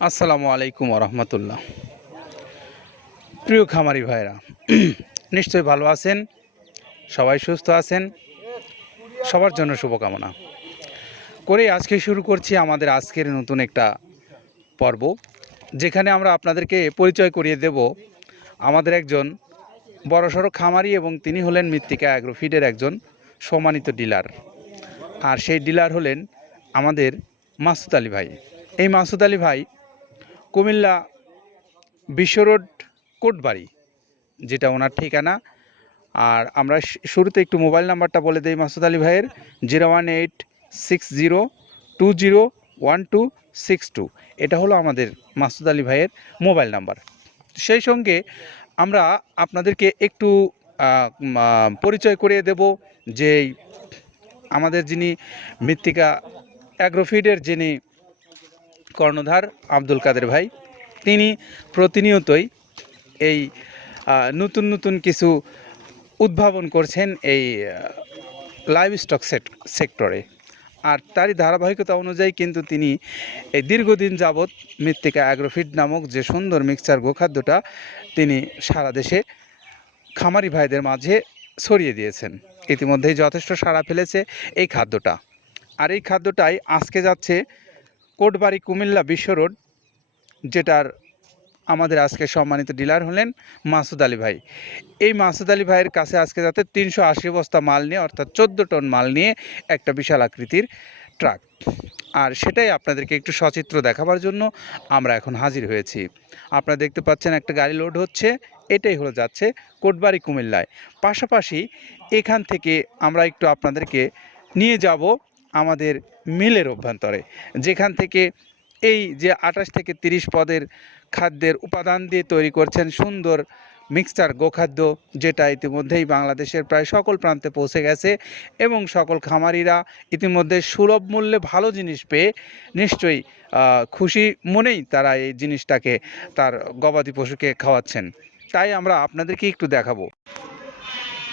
আসসালামু আলাইকুম রহমতুল্লাহ প্রিয় খামারি ভাইরা নিশ্চয়ই ভালো আছেন? সবাই সুস্থ আছেন? সবার জন্য শুভকামনা। করে আজকে শুরু করছি আমাদের আজকের নতুন একটা পর্ব, যেখানে আমরা আপনাদেরকে পরিচয় করিয়ে দেব আমাদের একজন বড়সড় খামারি এবং তিনি হলেন মৃত্তিকা অ্যাগ্রোফিডের একজন সম্মানিত ডিলার। আর সেই ডিলার হলেন আমাদের মাসুদ আলী ভাই। এই মাসুদ আলী ভাই কুমিল্লা বিশ্ব রোড কোটবাড়ি, যেটা ওনার ঠিকানা। আর আমরা শুরুতে একটু মোবাইল নাম্বারটা বলে দিই মাসুদ আলী ভাইয়ের, zero one eight six zero two zero one two six two. এটা হলো আমাদের মাসুদ আলী ভাইয়ের মোবাইল নাম্বার। সেই সঙ্গে আমরা আপনাদেরকে একটু পরিচয় করিয়ে দেব যে আমাদের যিনি মৃত্তিকা অ্যাগ্রোফিডের যিনি কর্ণধার আব্দুল কাদের ভাই। তিনি প্রতিনিয়তই এই নতুন নতুন কিছু উদ্ভাবন করছেন এই লাইভ স্টক সেক্টরে আর তারই ধারাবাহিকতা অনুযায়ী কিন্তু তিনি এই দীর্ঘদিন যাবৎ মৃত্তিকা অ্যাগ্রোফিড নামক যে সুন্দর মিক্সচার গোখাদ্যটা তিনি সারা দেশে খামারি ভাইদের মাঝে ছড়িয়ে দিয়েছেন। ইতিমধ্যেই যথেষ্ট সাড়া ফেলেছে এই খাদ্যটা। আর এই খাদ্যটাই আজকে যাচ্ছে কোটবাড়ি কুমিল্লা বিশ্ব রোড, যেটার আমাদের আজকে সম্মানিত ডিলার হলেন মাসুদ আলী ভাই। এই মাসুদ আলী ভাইয়ের কাছে আজকে যাতে তিনশো আশি বস্তা মাল নিয়ে, অর্থাৎ চোদ্দ টন মাল নিয়ে একটা বিশাল আকৃতির ট্রাক। আর সেটাই আপনাদেরকে একটু সচিত্র দেখাবার জন্য আমরা এখন হাজির হয়েছি। আপনারা দেখতে পাচ্ছেন একটা গাড়ি লোড হচ্ছে, এটাই হলো যাচ্ছে কোটবাড়ি কুমিল্লায়। পাশাপাশি এখান থেকে আমরা একটু আপনাদেরকে নিয়ে যাব আমাদের মিলের অভ্যন্তরে। যেখান থেকে এই যে আঠাশ থেকে তিরিশ পদের খাদ্যের উপাদান দিয়ে তৈরি করছেন সুন্দর মিক্সচার গোখাদ্য, যেটা ইতিমধ্যেই বাংলাদেশের প্রায় সকল প্রান্তে পৌঁছে গেছে এবং সকল খামারিরা ইতিমধ্যে সুলভ মূল্যে ভালো জিনিস পেয়ে নিশ্চয়ই খুশি মনেই তারা এই জিনিসটাকে তার গবাদি পশুকে খাওয়াচ্ছেন। তাই আমরা আপনাদেরকে একটু দেখাবো।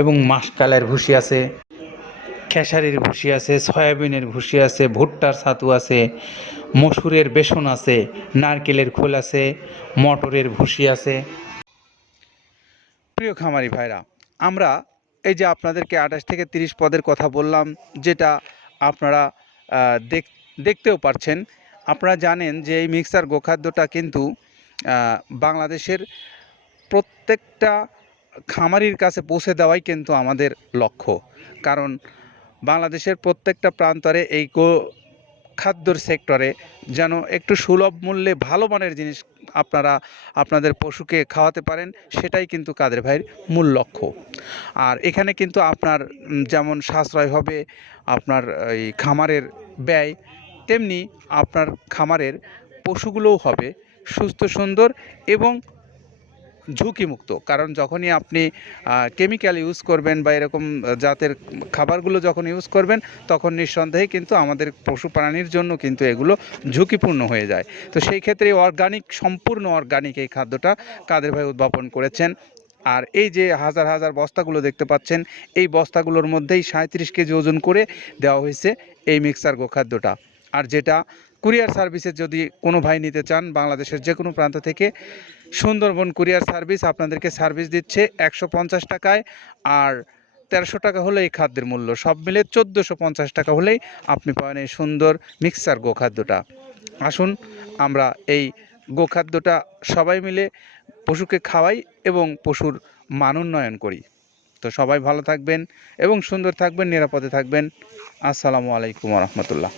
এবং মাসকালের ভুসি আছে, খেসারির ভুসি আছে, সয়াবিনের ভুসি আছে, ভুট্টার ছাতু আছে, মসুরের বেসন আছে, নারকেলের খোল আছে, মটরের ভুসি আছে। প্রিয় খামারি ভাইরা, আমরা এই যে আপনাদেরকে আঠাশ থেকে তিরিশ পদের কথা বললাম, যেটা আপনারা দেখ, দেখতেও পারছেন, আপনারা জানেন যে এই মিক্সার গোখাদ্যটা কিন্তু বাংলাদেশের প্রত্যেকটা খামারির কাছে পৌঁছে দেওয়াই কিন্তু আমাদের লক্ষ্য। কারণ বাংলাদেশের প্রত্যেকটা প্রান্তরে এই গো, খাদ্যর সেক্টরে যেন একটু সুলভ মূল্যে ভালো মানের জিনিস আপনারা, আপনাদের পশুকে খাওয়াতে পারেন, সেটাই কিন্তু কাদের ভাইয়ের মূল লক্ষ্য। আর এখানে কিন্তু আপনার যেমন সাশ্রয় হবে, আপনার এই খামারের ব্যয়, তেমনি আপনার খামারের পশুগুলোও হবে সুস্থ, সুন্দর এবং ঝুঁকিমুক্ত। কারণ যখনই আপনি কেমিক্যাল ইউজ করবেন বা এরকম জাতের খাবারগুলো যখন ইউজ করবেন, তখন নিঃসন্দেহে কিন্তু আমাদের পশু প্রাণীর জন্য কিন্তু এগুলো ঝুঁকিপূর্ণ হয়ে যায়। তো সেই ক্ষেত্রে অর্গানিক সম্পূর্ণ অর্গানিক এই খাদ্যটা কাদের ভাই উদ্ভাবন করেছেন? আর এই যে হাজার হাজার বস্তাগুলো দেখতে পাচ্ছেন, এই বস্তাগুলোর মধ্যেই সাঁত্রিশ কেজি ওজন করে দেওয়া হয়েছে এই মিক্সার গোখাদ্যটা। আর যেটা কুরিয়ার সার্ভিসে যদি কোনো ভাই নিতে চান বাংলাদেশের যে কোনো প্রান্ত থেকে, সুন্দরবন কুরিয়ার সার্ভিস আপনাদেরকে সার্ভিস দিচ্ছে একশো পঞ্চাশ টাকায় আর তেরোশো টাকা হলো এই খাদ্যের মূল্য। সব মিলে চোদ্দোশো পঞ্চাশ টাকা হলেই আপনি পাবেন এই সুন্দর মিক্সার গোখাদ্যটা। আসুন, আমরা এই গোখাদ্যটা সবাই মিলে পশুকে খাওয়াই এবং পশুর মান উন্নয়ন করি। তো সবাই ভালো থাকবেন এবং সুন্দর থাকবেন, নিরাপদে থাকবেন। আসসালামু আলাইকুম রহমতুল্লাহ।